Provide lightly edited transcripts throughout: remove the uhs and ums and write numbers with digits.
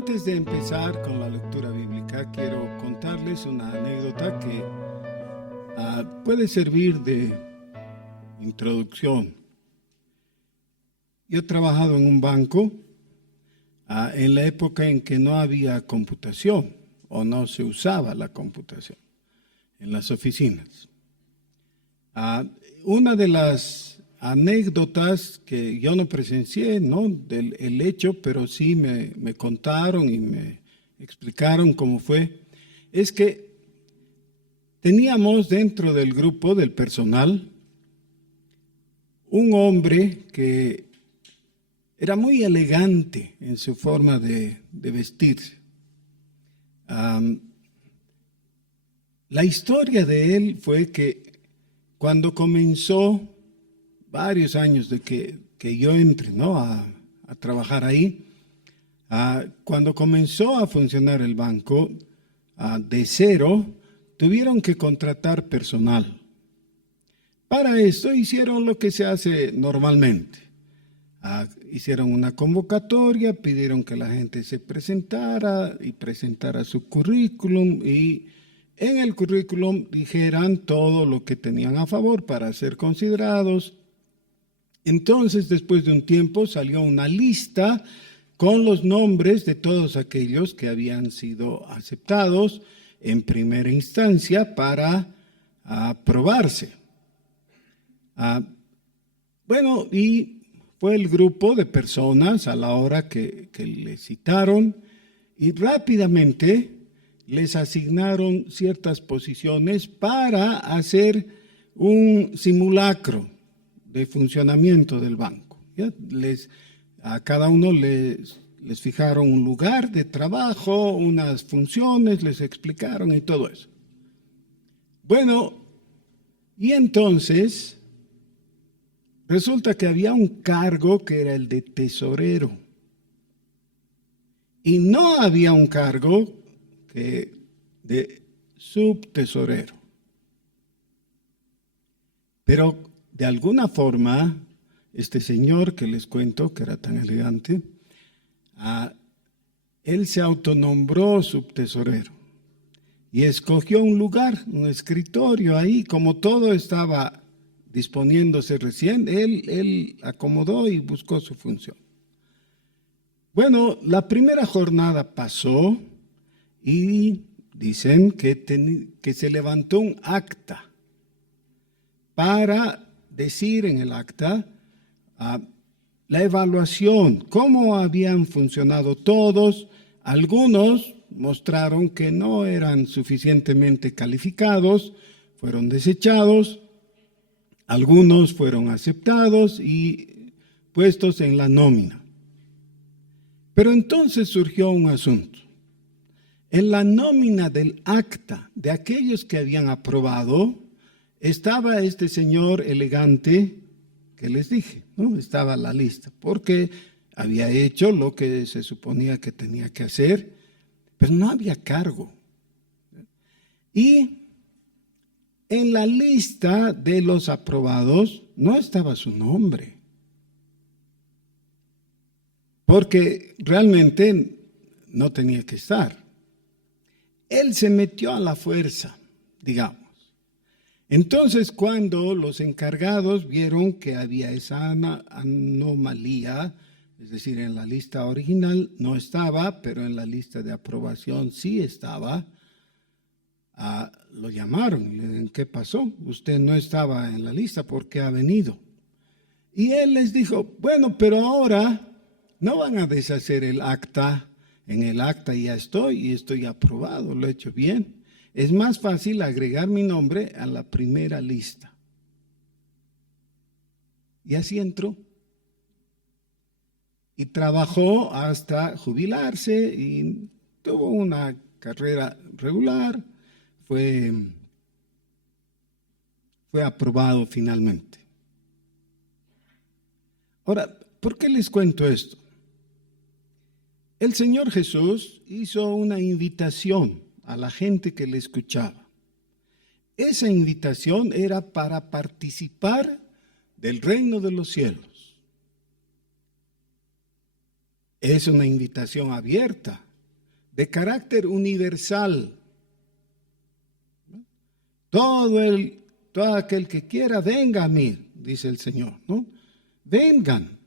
Antes de empezar con la lectura bíblica, quiero contarles una anécdota que puede servir de introducción. Yo he trabajado en un banco en la época en que no había computación o no se usaba la computación en las oficinas. Una de las anécdotas que yo no presencié, ¿no?, del hecho, pero sí me contaron y me explicaron cómo fue, es que teníamos dentro del grupo del personal un hombre que era muy elegante en su forma de vestirse. La historia de él fue que cuando comenzó, varios años de que yo entré, ¿no?, a trabajar ahí, cuando comenzó a funcionar el banco de cero, tuvieron que contratar personal. Para esto hicieron lo que se hace normalmente. Hicieron una convocatoria, pidieron que la gente se presentara y presentara su currículum y en el currículum dijeran todo lo que tenían a favor para ser considerados. Entonces, después de un tiempo, salió una lista con los nombres de todos aquellos que habían sido aceptados en primera instancia para aprobarse. Y fue el grupo de personas a la hora que les citaron y rápidamente les asignaron ciertas posiciones para hacer un simulacro de funcionamiento del banco. ¿Ya? A cada uno les fijaron un lugar de trabajo, unas funciones, les explicaron y todo eso. Bueno, y entonces resulta que había un cargo que era el de tesorero. Y no había un cargo de subtesorero. Pero de alguna forma, este señor que les cuento, que era tan elegante, él se autonombró subtesorero y escogió un lugar, un escritorio ahí, como todo estaba disponiéndose recién, él acomodó y buscó su función. Bueno, la primera jornada pasó y dicen que se levantó un acta para decir en el acta la evaluación, cómo habían funcionado todos. Algunos mostraron que no eran suficientemente calificados, fueron desechados, algunos fueron aceptados y puestos en la nómina. Pero entonces surgió un asunto. En la nómina del acta de aquellos que habían aprobado, estaba este señor elegante que les dije, ¿no? Estaba la lista, porque había hecho lo que se suponía que tenía que hacer, pero no había cargo. Y en la lista de los aprobados no estaba su nombre, porque realmente no tenía que estar. Él se metió a la fuerza, digamos. Entonces, cuando los encargados vieron que había esa anomalía, es decir, en la lista original no estaba, pero en la lista de aprobación sí estaba, lo llamaron y le dijeron, ¿qué pasó? Usted no estaba en la lista, ¿por qué ha venido? Y él les dijo, bueno, pero ahora no van a deshacer el acta, en el acta ya estoy y estoy aprobado, lo he hecho bien. Es más fácil agregar mi nombre a la primera lista. Y así entró. Y trabajó hasta jubilarse y tuvo una carrera regular. Fue aprobado finalmente. Ahora, ¿por qué les cuento esto? El Señor Jesús hizo una invitación a la gente que le escuchaba. Esa invitación era para participar del reino de los cielos. Es una invitación abierta de carácter universal. Todo aquel que quiera, venga a mí, dice el Señor, ¿no? Vengan.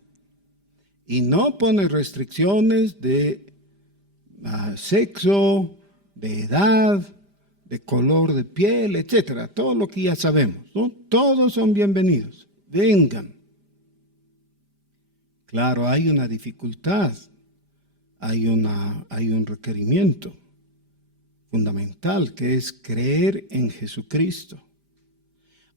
Y no pone restricciones de sexo, de edad, de color de piel, etcétera. Todo lo que ya sabemos, ¿no? Todos son bienvenidos. Vengan. Claro, hay una dificultad, hay un requerimiento fundamental, que es creer en Jesucristo.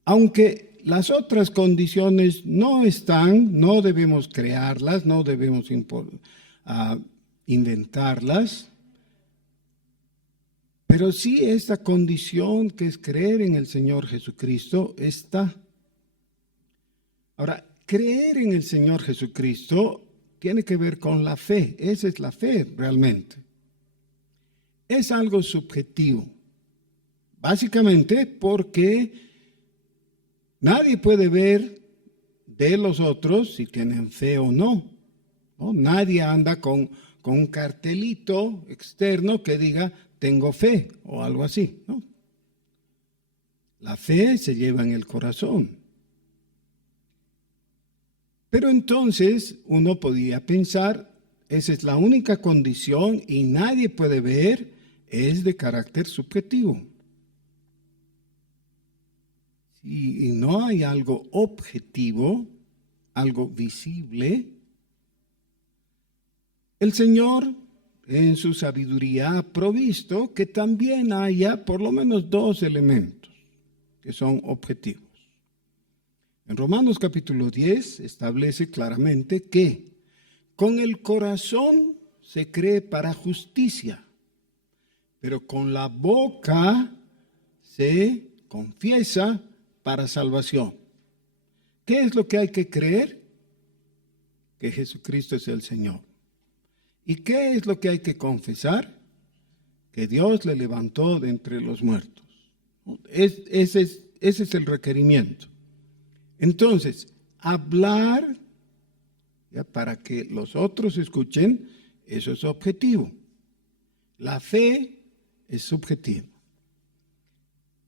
Aunque las otras condiciones no están, no debemos crearlas, no debemos inventarlas, pero sí esta condición, que es creer en el Señor Jesucristo, está. Ahora, creer en el Señor Jesucristo tiene que ver con la fe. Esa es la fe realmente. Es algo subjetivo, básicamente porque nadie puede ver de los otros si tienen fe o no, ¿no? Nadie anda con un cartelito externo que diga tengo fe o algo así, ¿no? La fe se lleva en el corazón. Pero entonces uno podía pensar, esa es la única condición y nadie puede ver, es de carácter subjetivo. Y no hay algo objetivo, algo visible, el Señor en su sabiduría ha provisto que también haya por lo menos dos elementos que son objetivos. En Romanos capítulo 10 establece claramente que con el corazón se cree para justicia, pero con la boca se confiesa para salvación. ¿Qué es lo que hay que creer? Que Jesucristo es el Señor. ¿Y qué es lo que hay que confesar? Que Dios le levantó de entre los muertos. Ese es el requerimiento. Entonces, hablar, ya, para que los otros escuchen, eso es objetivo. La fe es subjetiva.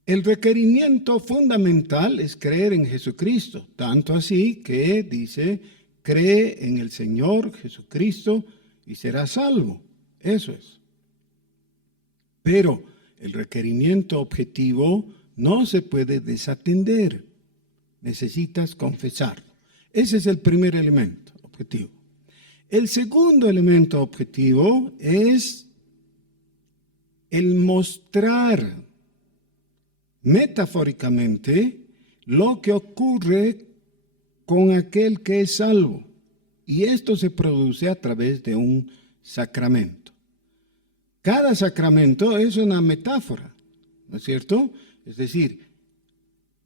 El requerimiento fundamental es creer en Jesucristo, tanto así que dice, cree en el Señor Jesucristo y serás salvo. Eso es. Pero el requerimiento objetivo no se puede desatender. Necesitas confesarlo. Ese es el primer elemento objetivo. El segundo elemento objetivo es el mostrar metafóricamente lo que ocurre con aquel que es salvo. Y esto se produce a través de un sacramento. Cada sacramento es una metáfora, ¿no es cierto? Es decir,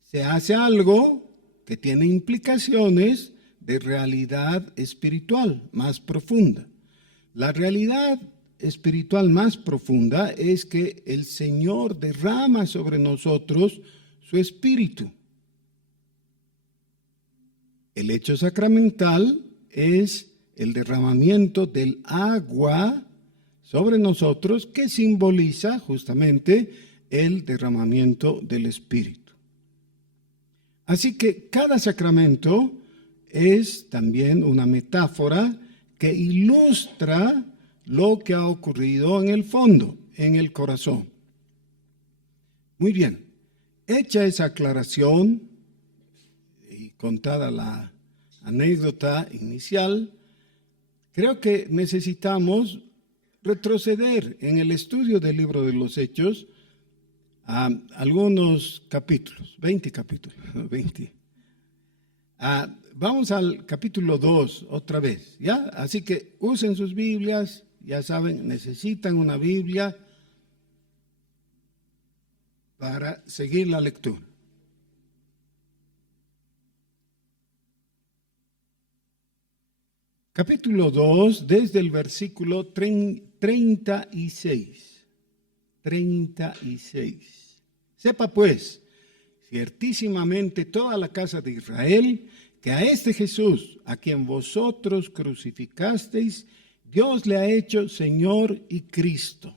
se hace algo que tiene implicaciones de realidad espiritual más profunda. La realidad espiritual más profunda es que el Señor derrama sobre nosotros su espíritu. El hecho sacramental es el derramamiento del agua sobre nosotros, que simboliza justamente el derramamiento del espíritu. Así que cada sacramento es también una metáfora que ilustra lo que ha ocurrido en el fondo, en el corazón. Muy bien, hecha esa aclaración y contada la anécdota inicial, creo que necesitamos retroceder en el estudio del libro de los Hechos a algunos capítulos, 20 capítulos, 20. Vamos al capítulo 2 otra vez, ¿ya? Así que usen sus Biblias, ya saben, necesitan una Biblia para seguir la lectura. Capítulo 2, desde el versículo 36. 36. Sepa pues, ciertísimamente toda la casa de Israel, que a este Jesús, a quien vosotros crucificasteis, Dios le ha hecho Señor y Cristo.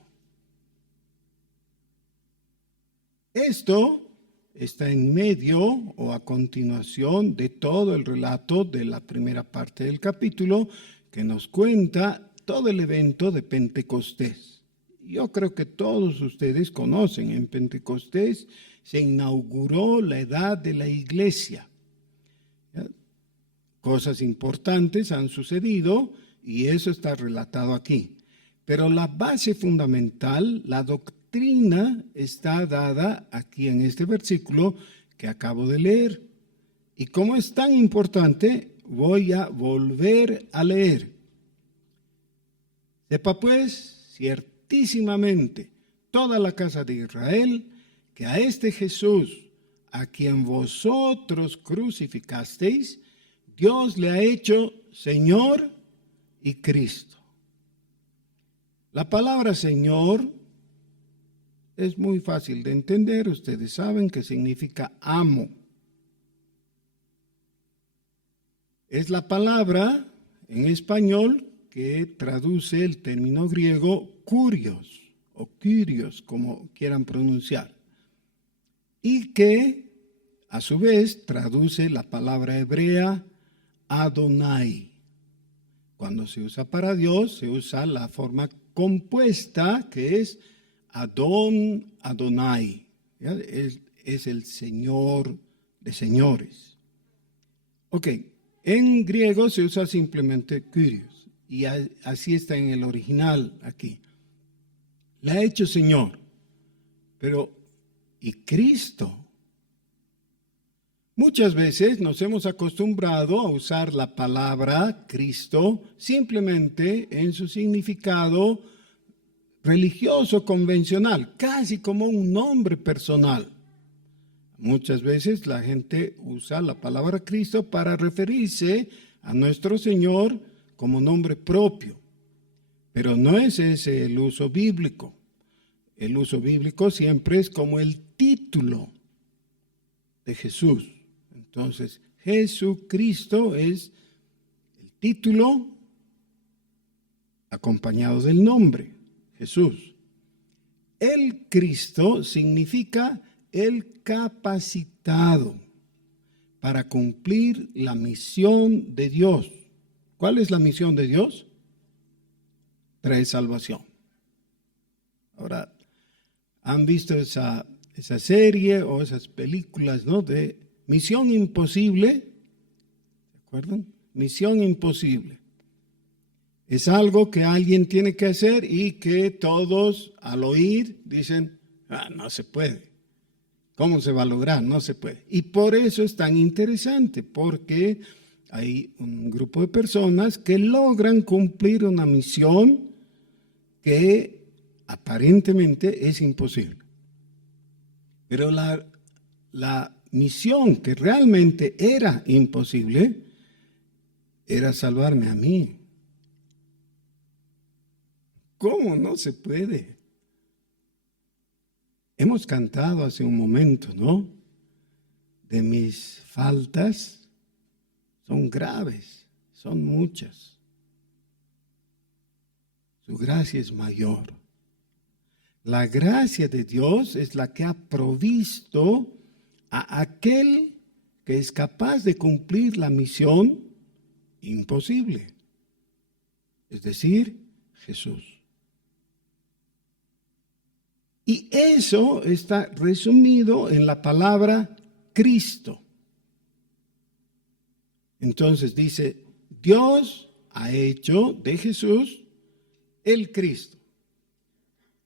Esto está en medio o a continuación de todo el relato de la primera parte del capítulo que nos cuenta todo el evento de Pentecostés. Yo creo que todos ustedes conocen, en Pentecostés se inauguró la edad de la iglesia. ¿Ya? Cosas importantes han sucedido y eso está relatado aquí. Pero la base fundamental, la doctrina, está dada aquí en este versículo que acabo de leer. Y como es tan importante, voy a volver a leer. Sepa pues, ciertísimamente, toda la casa de Israel, que a este Jesús, a quien vosotros crucificasteis, Dios le ha hecho Señor y Cristo. La palabra Señor es muy fácil de entender. Ustedes saben que significa amo. Es la palabra en español que traduce el término griego kurios o kyrios, como quieran pronunciar, y que a su vez traduce la palabra hebrea Adonai. Cuando se usa para Dios, se usa la forma compuesta que es Adonai. Es el Señor de señores. Ok, en griego se usa simplemente kyrios y así está en el original aquí. Le ha hecho Señor, pero ¿y Cristo? Muchas veces nos hemos acostumbrado a usar la palabra Cristo simplemente en su significado religioso convencional, casi como un nombre personal. Muchas veces la gente usa la palabra Cristo para referirse a nuestro Señor como nombre propio, pero no es ese el uso bíblico. El uso bíblico siempre es como el título de Jesús. Entonces, Jesucristo es el título acompañado del nombre, Jesús. El Cristo significa el capacitado para cumplir la misión de Dios. ¿Cuál es la misión de Dios? Traer salvación. Ahora, ¿han visto esa serie o esas películas, ¿no?, de Misión Imposible? ¿Se acuerdan? Misión Imposible. Es algo que alguien tiene que hacer y que todos al oír dicen, no se puede. ¿Cómo se va a lograr? No se puede. Y por eso es tan interesante, porque hay un grupo de personas que logran cumplir una misión que aparentemente es imposible. Pero la misión que realmente era imposible era salvarme a mí. ¿Cómo no se puede? Hemos cantado hace un momento, ¿no? De mis faltas son graves, son muchas. Su gracia es mayor. La gracia de Dios es la que ha provisto a aquel que es capaz de cumplir la misión imposible, es decir, Jesús. Y eso está resumido en la palabra Cristo. Entonces dice, Dios ha hecho de Jesús el Cristo.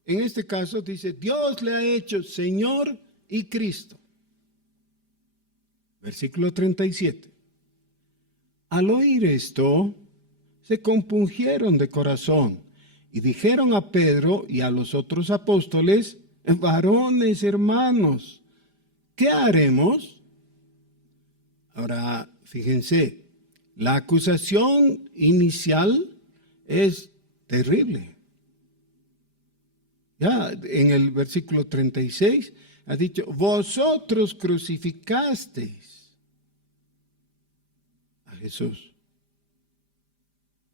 En este caso dice, Dios le ha hecho Señor y Cristo. Versículo 37. Al oír esto, se compungieron de corazón y dijeron a Pedro y a los otros apóstoles, varones hermanos, ¿qué haremos? Ahora, fíjense, la acusación inicial es terrible. Ya en el versículo 36 ha dicho, vosotros crucificasteis a Jesús.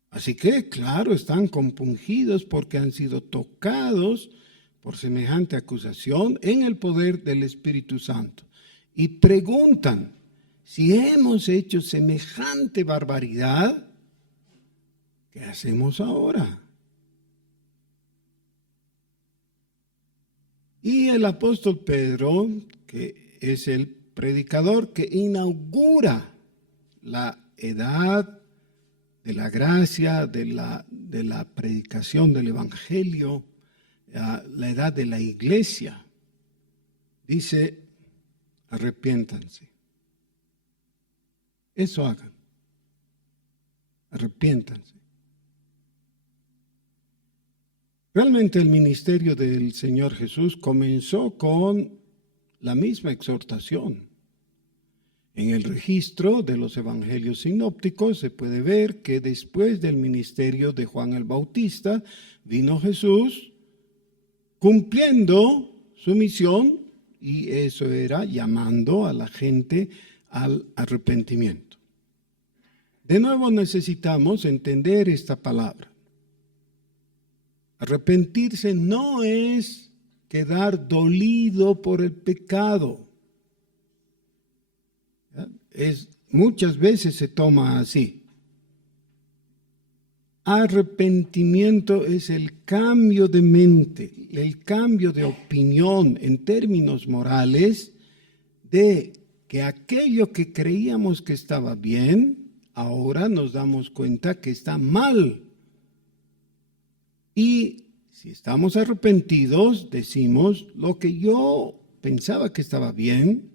Así que, claro, están compungidos porque han sido tocados por semejante acusación en el poder del Espíritu Santo y preguntan si hemos hecho semejante barbaridad, ¿qué hacemos ahora? Y el apóstol Pedro, que es el predicador que inaugura la edad de la gracia, de la predicación del Evangelio, la edad de la iglesia, dice: arrepiéntanse. Eso hagan. Arrepiéntanse. Realmente el ministerio del Señor Jesús comenzó con la misma exhortación. En el registro de los evangelios sinópticos se puede ver que después del ministerio de Juan el Bautista vino Jesús cumpliendo su misión, y eso era llamando a la gente al arrepentimiento. De nuevo necesitamos entender esta palabra. Arrepentirse no es quedar dolido por el pecado. Muchas veces se toma así. Arrepentimiento es el cambio de mente, el cambio de opinión en términos morales de que aquello que creíamos que estaba bien, ahora nos damos cuenta que está mal. Y si estamos arrepentidos, decimos: lo que yo pensaba que estaba bien,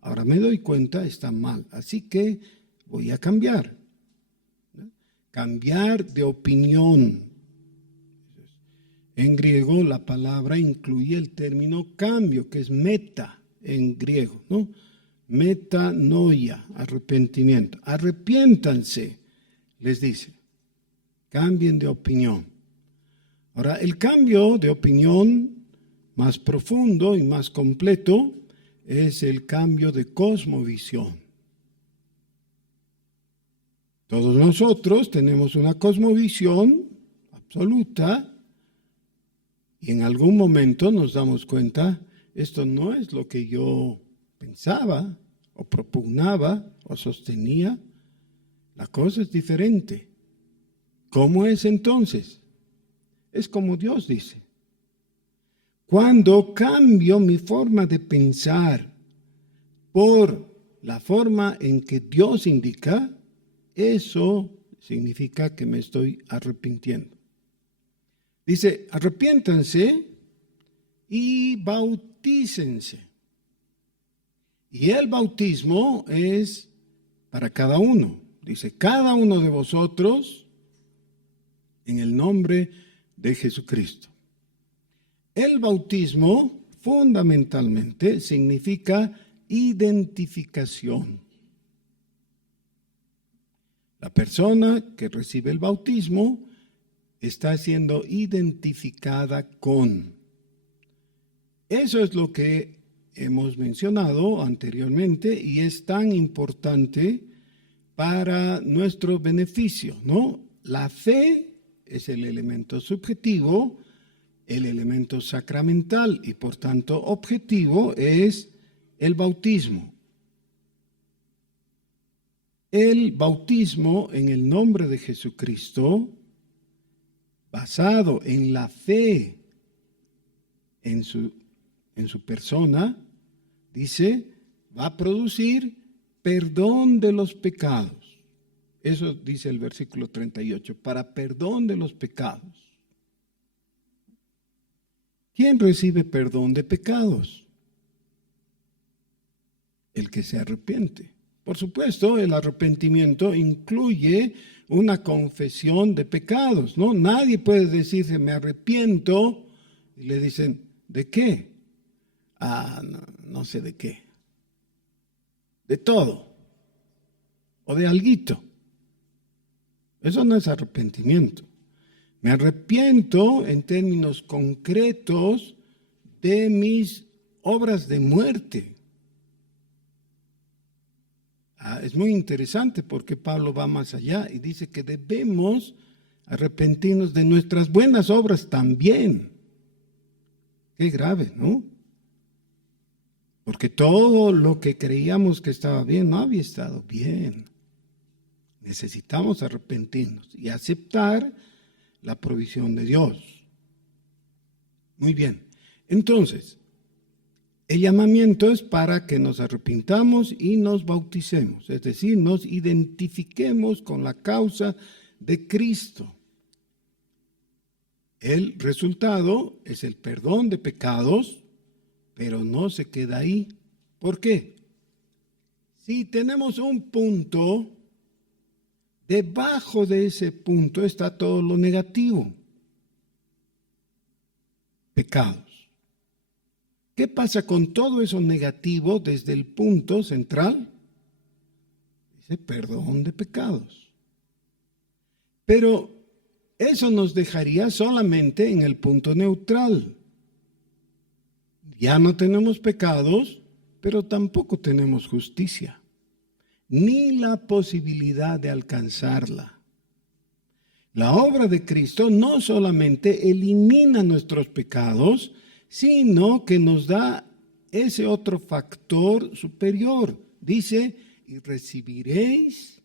ahora me doy cuenta está mal. Así que voy a cambiar. Cambiar de opinión. En griego la palabra incluye el término cambio, que es meta en griego, ¿no? Metanoia, arrepentimiento. Arrepiéntanse, les dice. Cambien de opinión. Ahora, el cambio de opinión más profundo y más completo es el cambio de cosmovisión. Todos nosotros tenemos una cosmovisión absoluta y en algún momento nos damos cuenta: esto no es lo que yo pensaba o propugnaba o sostenía. La cosa es diferente. ¿Cómo es entonces? Es como Dios dice. Cuando cambio mi forma de pensar por la forma en que Dios indica, eso significa que me estoy arrepintiendo. Dice: arrepiéntanse y bautícense. Y el bautismo es para cada uno. Dice: cada uno de vosotros en el nombre de Jesucristo. El bautismo fundamentalmente significa identificación. La persona que recibe el bautismo está siendo identificada con. Eso es lo que hemos mencionado anteriormente y es tan importante para nuestro beneficio, ¿no? La fe es el elemento subjetivo, el elemento sacramental y por tanto objetivo es el bautismo. El bautismo en el nombre de Jesucristo, basado en la fe en su persona, dice, va a producir perdón de los pecados. Eso dice el versículo 38, para perdón de los pecados. ¿Quién recibe perdón de pecados? El que se arrepiente. Por supuesto, el arrepentimiento incluye una confesión de pecados, ¿no? Nadie puede decirse: me arrepiento, y le dicen: ¿de qué? No sé de qué. De todo. O de alguito. Eso no es arrepentimiento. Me arrepiento en términos concretos de mis obras de muerte. Es muy interesante porque Pablo va más allá y dice que debemos arrepentirnos de nuestras buenas obras también. Qué grave, ¿no? Porque todo lo que creíamos que estaba bien no había estado bien. Necesitamos arrepentirnos y aceptar la provisión de Dios. Muy bien. Entonces, el llamamiento es para que nos arrepintamos y nos bauticemos, es decir, nos identifiquemos con la causa de Cristo. El resultado es el perdón de pecados, pero no se queda ahí. ¿Por qué? Si tenemos un punto, debajo de ese punto está todo lo negativo. Pecados. ¿Qué pasa con todo eso negativo desde el punto central? Dice perdón de pecados. Pero eso nos dejaría solamente en el punto neutral. Ya no tenemos pecados, pero tampoco tenemos justicia, ni la posibilidad de alcanzarla. La obra de Cristo no solamente elimina nuestros pecados, sino que nos da ese otro factor superior. Dice, y recibiréis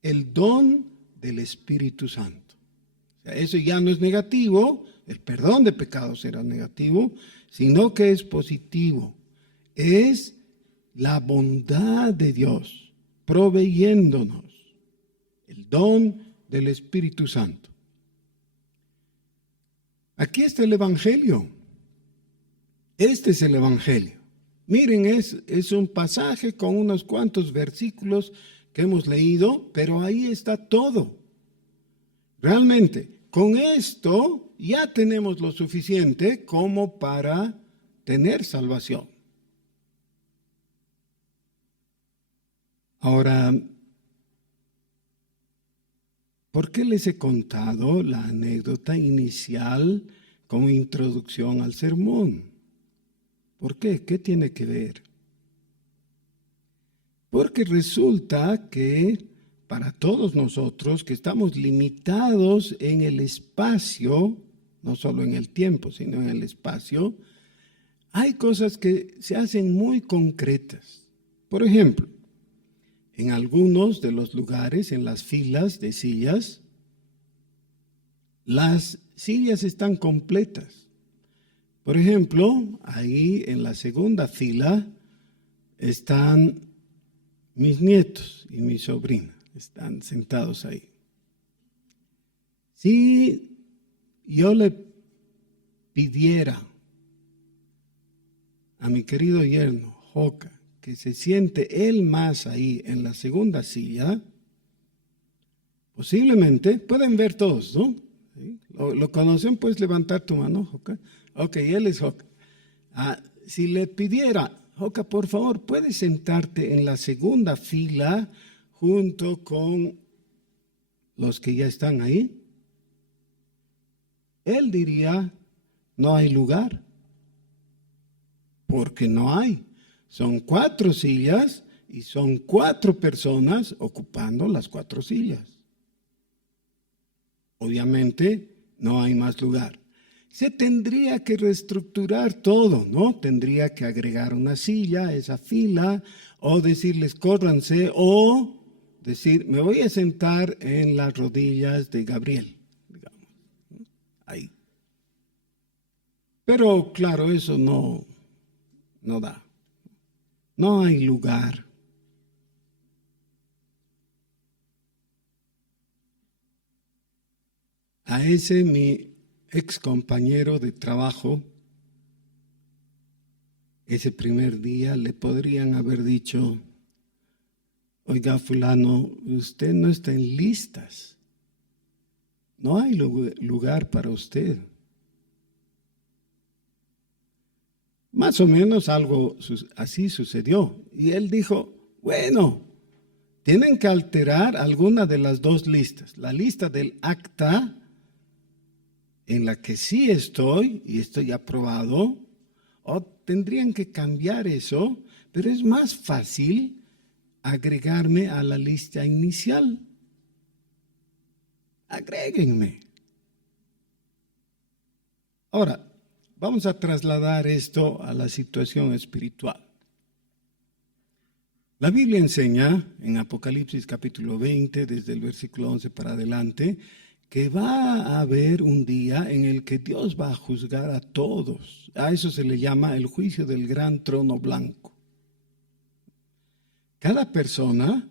el don del Espíritu Santo. O sea, eso ya no es negativo, el perdón de pecados era negativo, sino que es positivo. Es la bondad de Dios proveyéndonos el don del Espíritu Santo. Aquí está el Evangelio. Este es el Evangelio. Miren, es un pasaje con unos cuantos versículos que hemos leído, pero ahí está todo. Realmente, con esto ya tenemos lo suficiente como para tener salvación. Ahora, ¿por qué les he contado la anécdota inicial como introducción al sermón? ¿Por qué? ¿Qué tiene que ver? Porque resulta que para todos nosotros que estamos limitados en el espacio, no solo en el tiempo, sino en el espacio, hay cosas que se hacen muy concretas. Por ejemplo, en algunos de los lugares, en las filas de sillas, las sillas están completas. Por ejemplo, ahí en la segunda fila están mis nietos y mi sobrina, están sentados ahí. Si yo le pidiera a mi querido yerno, Joca, que se siente él más ahí en la segunda silla, posiblemente, pueden ver todos, ¿no? ¿Sí? ¿Lo conocen? Puedes levantar tu mano, Joca. Ok, él es Joca. Si le pidiera, Joca, por favor, puedes sentarte en la segunda fila junto con los que ya están ahí. Él diría, no hay lugar, porque no hay. Son 4 sillas y son 4 personas ocupando las 4 sillas. Obviamente no hay más lugar. Se tendría que reestructurar todo, ¿no? Tendría que agregar una silla a esa fila o decirles córranse o decir me voy a sentar en las rodillas de Gabriel, digamos, ¿no? Ahí. Pero claro, eso no da. No hay lugar. A ese mi ex compañero de trabajo, ese primer día le podrían haber dicho, oiga fulano, usted no está en listas. No hay lugar para usted. Más o menos algo así sucedió. Y él dijo, bueno, tienen que alterar alguna de las 2 listas. La lista del acta, en la que sí estoy y estoy aprobado, o tendrían que cambiar eso, pero es más fácil agregarme a la lista inicial. Agréguenme. Ahora, vamos a trasladar esto a la situación espiritual. La Biblia enseña en Apocalipsis capítulo 20, desde el versículo 11 para adelante, que va a haber un día en el que Dios va a juzgar a todos. A eso se le llama el juicio del gran trono blanco. Cada persona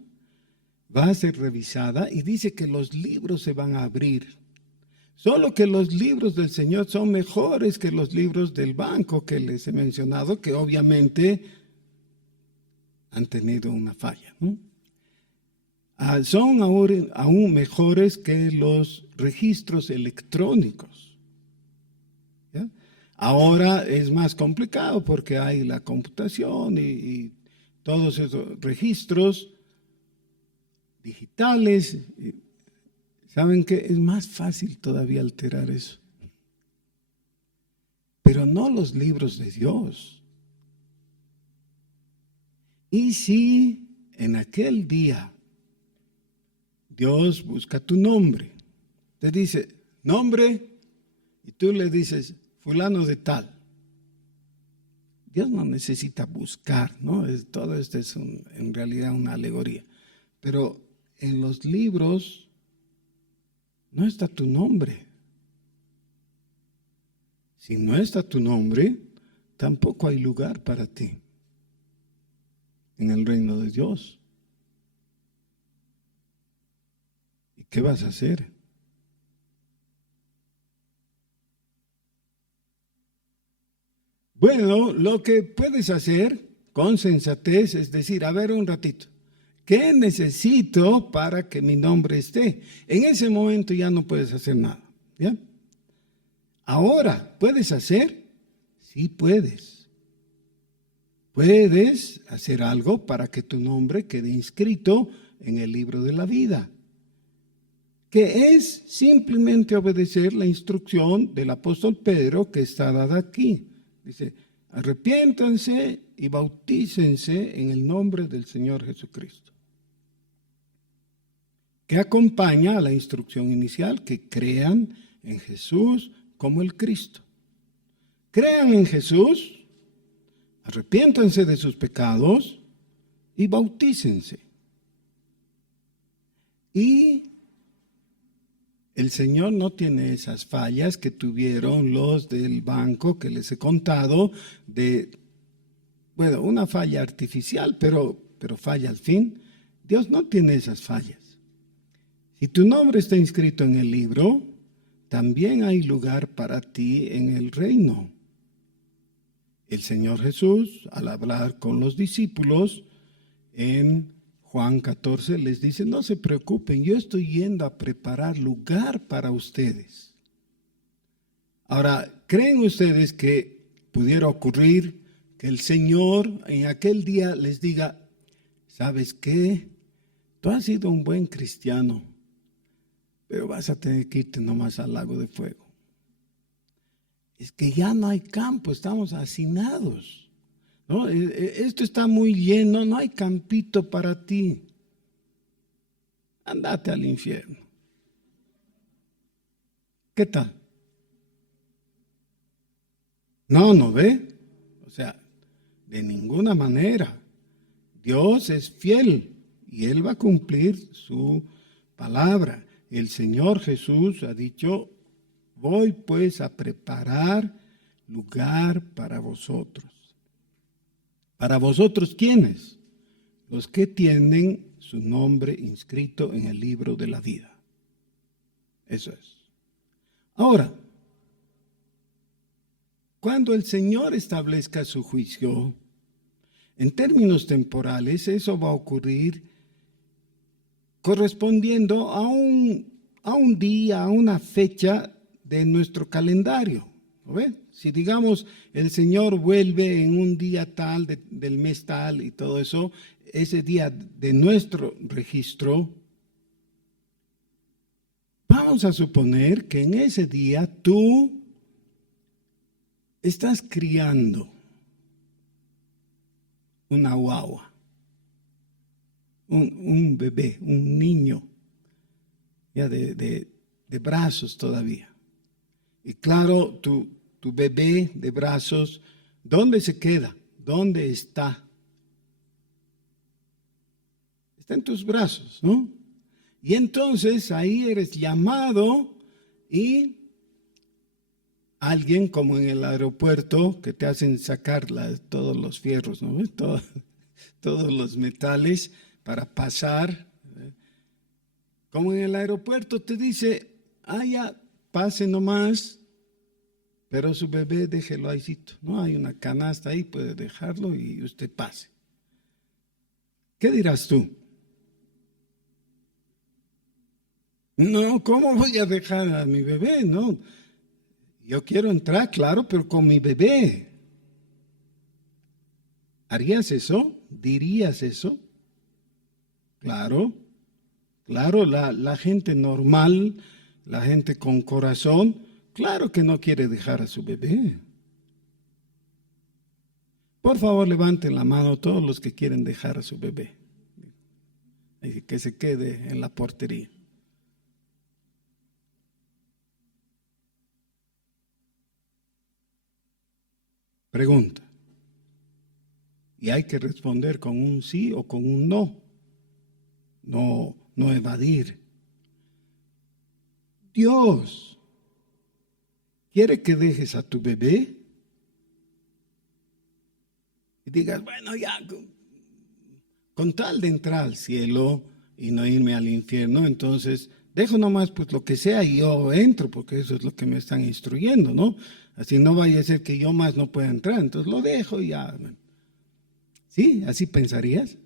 va a ser revisada y dice que los libros se van a abrir. Solo que los libros del Señor son mejores que los libros del banco que les he mencionado, que obviamente han tenido una falla, ¿no? Son aún mejores que los registros electrónicos, ¿ya? Ahora es más complicado porque hay la computación y todos esos registros digitales. ¿Saben qué? Es más fácil todavía alterar eso. Pero no los libros de Dios. Y si en aquel día Dios busca tu nombre, te dice nombre y tú le dices fulano de tal. Dios no necesita buscar, ¿no? Todo esto es en realidad una alegoría. Pero en los libros no está tu nombre. Si no está tu nombre, tampoco hay lugar para ti en el reino de Dios. ¿Y qué vas a hacer? Bueno, lo que puedes hacer con sensatez es decir, a ver un ratito, ¿qué necesito para que mi nombre esté? En ese momento ya no puedes hacer nada, ¿ya? Ahora, ¿puedes hacer? Sí puedes. Puedes hacer algo para que tu nombre quede inscrito en el libro de la vida, que es simplemente obedecer la instrucción del apóstol Pedro que está dada aquí. Dice, arrepiéntanse y bautícense en el nombre del Señor Jesucristo, que acompaña a la instrucción inicial, que crean en Jesús como el Cristo. Crean en Jesús, arrepiéntanse de sus pecados y bautícense. Y el Señor no tiene esas fallas que tuvieron los del banco que les he contado, una falla artificial, pero falla al fin. Dios no tiene esas fallas. Si tu nombre está inscrito en el libro, también hay lugar para ti en el reino. El Señor Jesús, al hablar con los discípulos en Juan 14, les dice, no se preocupen, yo estoy yendo a preparar lugar para ustedes. Ahora, ¿creen ustedes que pudiera ocurrir que el Señor en aquel día les diga, ¿sabes qué? Tú has sido un buen cristiano, pero vas a tener que irte nomás al lago de fuego? Es que ya no hay campo, estamos hacinados, ¿no? Esto está muy lleno, no hay campito para ti. Andate al infierno. ¿Qué tal? No ve. O sea, de ninguna manera. Dios es fiel y Él va a cumplir su palabra. El Señor Jesús ha dicho, voy pues a preparar lugar para vosotros. ¿Para vosotros quiénes? Los que tienen su nombre inscrito en el libro de la vida. Eso es. Ahora, cuando el Señor establezca su juicio, en términos temporales, eso va a ocurrir correspondiendo a un día, a una fecha de nuestro calendario. ¿Lo ven? Si digamos el Señor vuelve en un día tal del mes tal y todo eso, ese día de nuestro registro, vamos a suponer que en ese día tú estás criando una guagua, un bebé, un niño, ya de brazos todavía. Y claro, tu tu bebé de brazos, ¿dónde se queda? ¿Dónde está? Está en tus brazos, ¿no? Y entonces ahí eres llamado y alguien como en el aeropuerto que te hacen sacar todos los fierros, ¿no? Todos los metales para pasar. Como en el aeropuerto te dice, ya, pase nomás, pero su bebé déjelo ahí, ¿no? Hay una canasta ahí, puede dejarlo y usted pase. ¿Qué dirás tú? No, ¿cómo voy a dejar a mi bebé? No, yo quiero entrar, claro, pero con mi bebé. ¿Harías eso? ¿Dirías eso? Claro, claro, la gente normal, la gente con corazón, claro que no quiere dejar a su bebé. Por favor, levanten la mano todos los que quieren dejar a su bebé. Y que se quede en la portería. Pregunta. Y hay que responder con un sí o con un no. No evadir. Dios quiere que dejes a tu bebé y digas, bueno, ya, con tal de entrar al cielo y no irme al infierno, entonces dejo nomás pues lo que sea y yo entro, porque eso es lo que me están instruyendo, ¿no? Así no vaya a ser que yo más no pueda entrar, entonces lo dejo y ya. ¿Sí? ¿Así pensarías?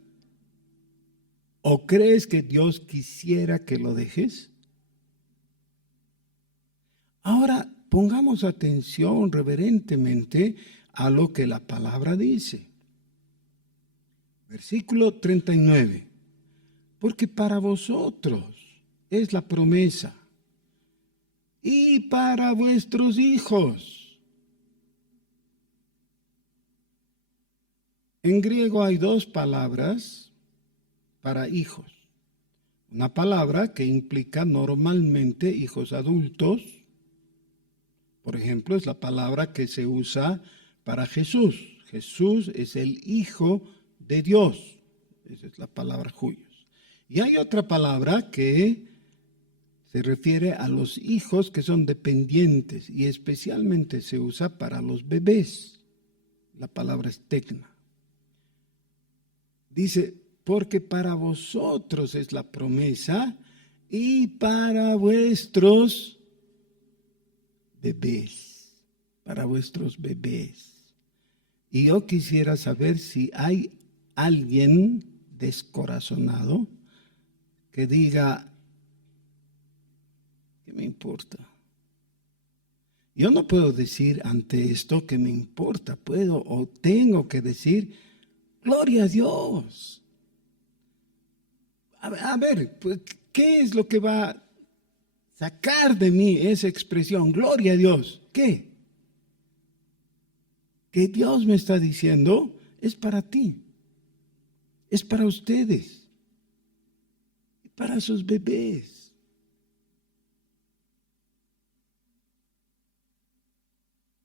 ¿O crees que Dios quisiera que lo dejes? Ahora pongamos atención reverentemente a lo que la palabra dice. Versículo 39. Porque para vosotros es la promesa y para vuestros hijos. En griego hay dos palabras para hijos. Una palabra que implica normalmente hijos adultos. Por ejemplo, es la palabra que se usa para Jesús. Jesús es el Hijo de Dios. Esa es la palabra huios. Y hay otra palabra que se refiere a los hijos que son dependientes y especialmente se usa para los bebés. La palabra es tecna. Dice, porque para vosotros es la promesa y para vuestros bebés, para vuestros bebés. Y yo quisiera saber si hay alguien descorazonado que diga, ¿qué me importa? Yo no puedo decir ante esto que me importa, puedo o tengo que decir, gloria a Dios. A ver, pues, ¿qué es lo que va a sacar de mí esa expresión? Gloria a Dios. ¿Qué? Que Dios me está diciendo, es para ti, es para ustedes, y para sus bebés.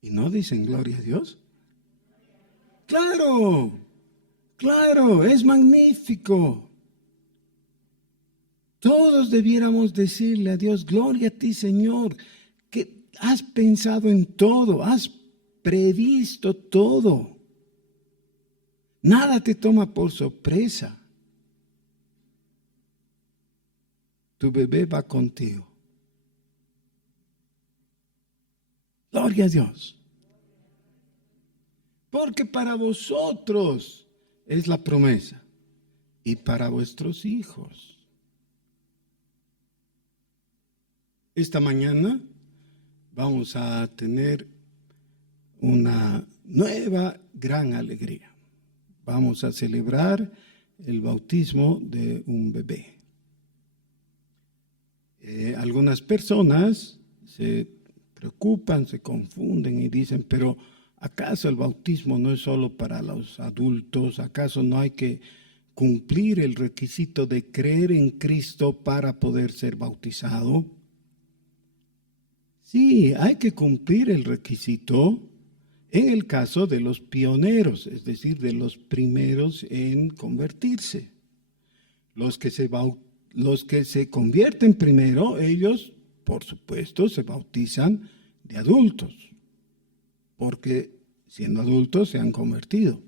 ¿Y no dicen gloria a Dios? Claro, claro, es magnífico. Todos debiéramos decirle a Dios, gloria a ti, Señor, que has pensado en todo, has previsto todo. Nada te toma por sorpresa. Tu bebé va contigo. Gloria a Dios. Porque para vosotros es la promesa y para vuestros hijos. Esta mañana vamos a tener una nueva gran alegría. Vamos a celebrar el bautismo de un bebé. Algunas personas se preocupan, se confunden y dicen, pero ¿acaso el bautismo no es solo para los adultos? ¿Acaso no hay que cumplir el requisito de creer en Cristo para poder ser bautizado? Sí, hay que cumplir el requisito en el caso de los pioneros, es decir, de los primeros en convertirse. Los que se convierten primero, ellos, por supuesto, se bautizan de adultos, porque siendo adultos se han convertido.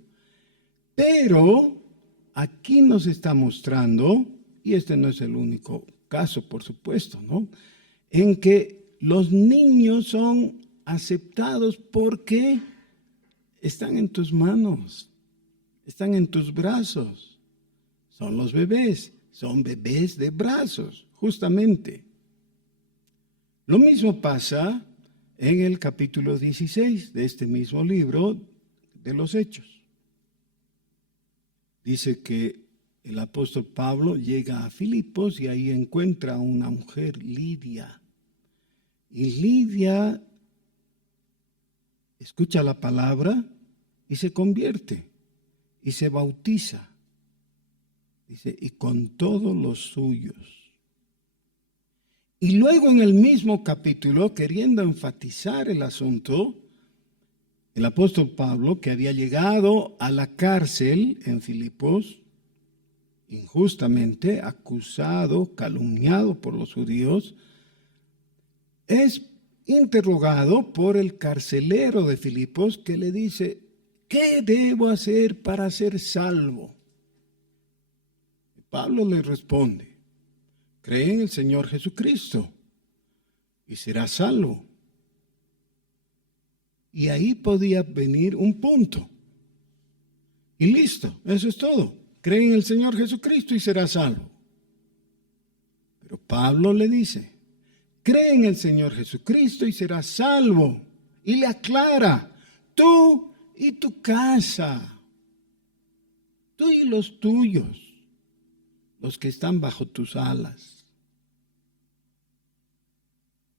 Pero aquí nos está mostrando, y este no es el único caso, por supuesto, ¿no?, en que los niños son aceptados porque están en tus manos, están en tus brazos. Son los bebés, son bebés de brazos, justamente. Lo mismo pasa en el capítulo 16 de este mismo libro de los Hechos. Dice que el apóstol Pablo llega a Filipos y ahí encuentra a una mujer, Lidia. Y Lidia escucha la palabra y se convierte y se bautiza. Dice, y con todos los suyos. Y luego en el mismo capítulo, queriendo enfatizar el asunto, el apóstol Pablo, que había llegado a la cárcel en Filipos, injustamente acusado, calumniado por los judíos, es interrogado por el carcelero de Filipos, que le dice, ¿qué debo hacer para ser salvo? Pablo le responde, cree en el Señor Jesucristo y serás salvo. Y ahí podía venir un punto. Y listo, eso es todo. Cree en el Señor Jesucristo y serás salvo. Pero Pablo le dice, cree en el Señor Jesucristo y serás salvo. Y le aclara, tú y tu casa, tú y los tuyos, los que están bajo tus alas.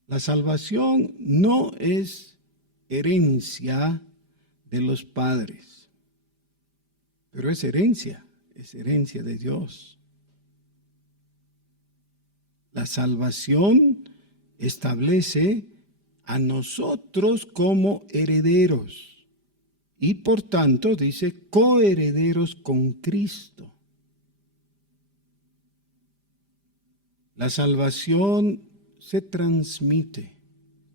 La salvación no es herencia de los padres, pero es herencia de Dios. La salvación establece a nosotros como herederos y por tanto dice coherederos con Cristo. La salvación se transmite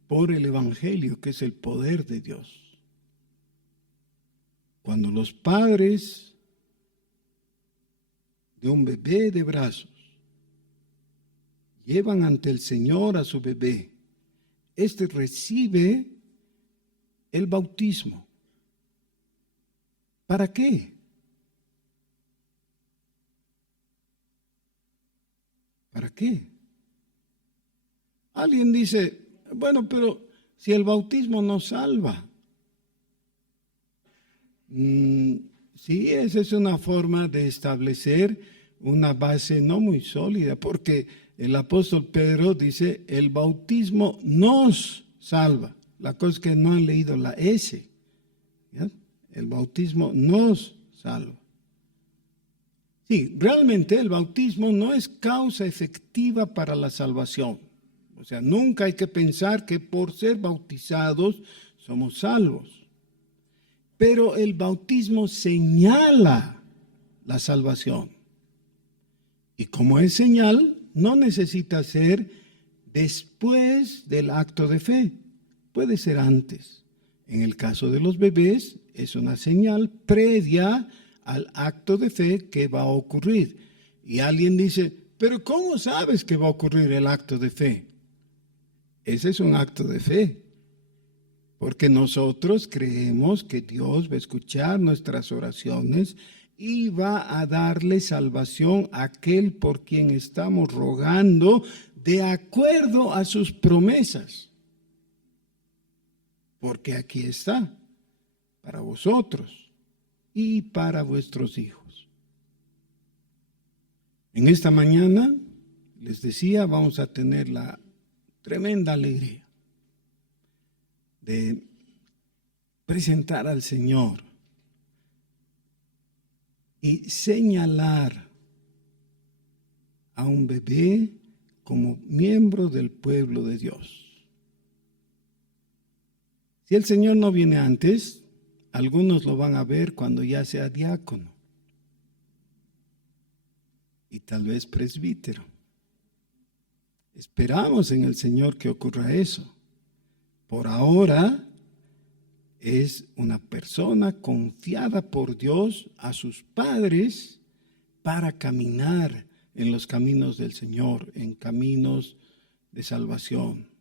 por el Evangelio, que es el poder de Dios. Cuando los padres de un bebé de brazos llevan ante el Señor a su bebé, éste recibe el bautismo. ¿Para qué? ¿Para qué? Alguien dice, bueno, pero si el bautismo no salva. Sí, esa es una forma de establecer una base no muy sólida, porque el apóstol Pedro dice, el bautismo nos salva. La cosa es que no han leído la S. ¿Ya? El bautismo nos salva. Sí, realmente el bautismo no es causa efectiva para la salvación. O sea, nunca hay que pensar que por ser bautizados somos salvos. Pero el bautismo señala la salvación. Y como es señal, no necesita ser después del acto de fe. Puede ser antes. En el caso de los bebés, es una señal previa al acto de fe que va a ocurrir. Y alguien dice, pero ¿cómo sabes que va a ocurrir el acto de fe? Ese es un acto de fe. Porque nosotros creemos que Dios va a escuchar nuestras oraciones y va a darle salvación a aquel por quien estamos rogando de acuerdo a sus promesas. Porque aquí está, para vosotros y para vuestros hijos. En esta mañana, les decía, vamos a tener la tremenda alegría de presentar al Señor y señalar a un bebé como miembro del pueblo de Dios. Si el Señor no viene antes, algunos lo van a ver cuando ya sea diácono y tal vez presbítero. Esperamos en el Señor que ocurra eso. Por ahora es una persona confiada por Dios a sus padres para caminar en los caminos del Señor, en caminos de salvación.